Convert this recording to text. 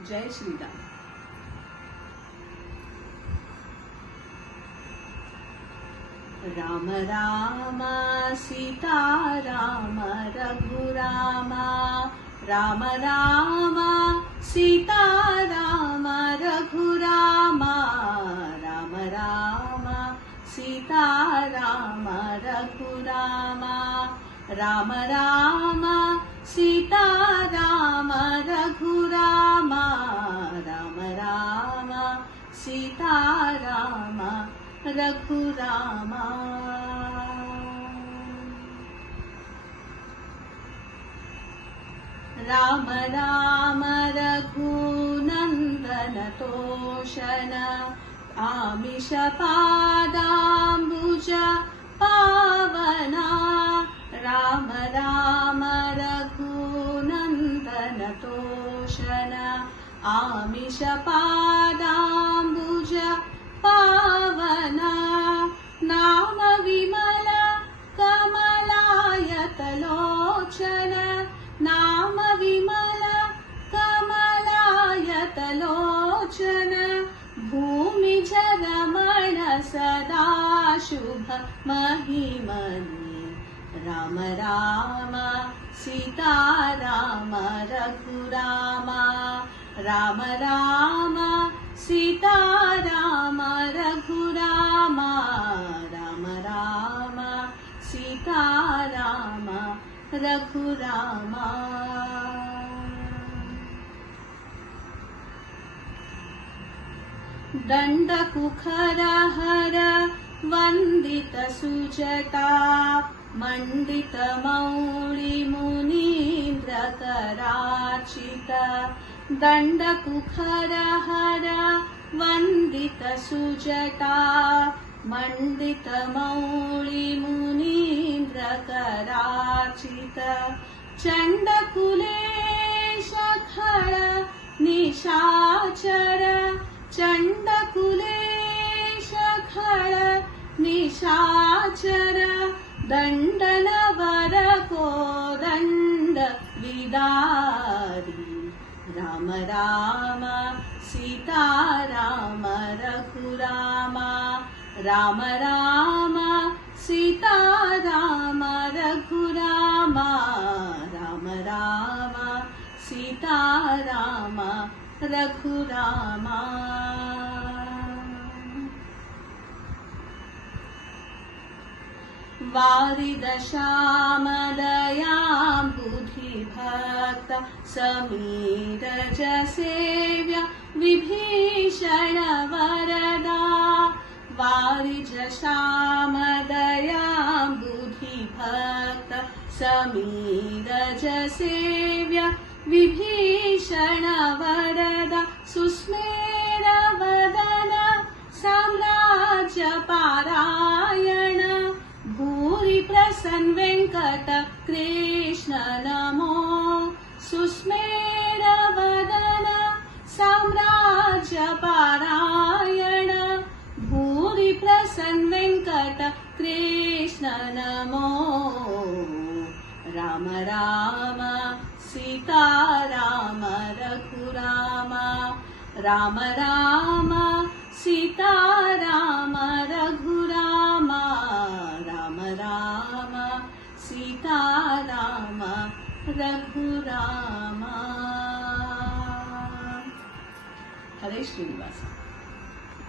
जय श्री राम। राम राम सीता राम रघुराम, राम राम सीता राम रघुराम, राम राम सीता राम रघुराम, राम राम सीता राम रघुराम, राम राम सीता राम रघुराम। राम राम रघुनंदन तोषण, आमिषपादाम्बुज पावना, राम राम रघुनंदन तोषण, आमिषपादाम्बुज पावना, नाम विमल कमलायतलोचन, नाम विमल कमलायतलोचन, भूमिजरमण सदा शुभ महिमनि, राम राम सीता राम रघुराम, राम राम सीता राम रघुराम, राम राम सीता राम रघुराम। दण्डकुखरहर वन्दित सुजटा, मण्डित मौळि मुनीन्द्र करार्चित, दण्डकुखरहर वन्दित सुजटा, मण्डित मौळि मुनीन्द्र करार्चित, चण्डकुलेश खळ निशाचर, चण्डकुलेश खळ निशाचर, दण्डनवर कोदण्ड विदारी, राम राम सीता राम रघुराम, राम राम सीता राम रघुराम, राम राम सीता राम रघुराम। वारिद श्यामदयाम्बुधि भक्त समीरज सेव्य विभीषण वरदा, वारिज श्यामदयाम्बुधि भक्त समीरज सेव्य विभीषण वरदा, सुस्मेर वदन साम्राज्य पारायण, भूरि प्रसन्न वेंकट कृष्ण नमो, सुस्मेर वदन साम्राज्य पारायण, भूरि प्रसन्न वेंकट कृष्ण नमो, राम राम सीता राम रघुराम, राम राम सीता राम रघुराम, राम राम सीता राम रघुराम। हरे श्रीनिवास।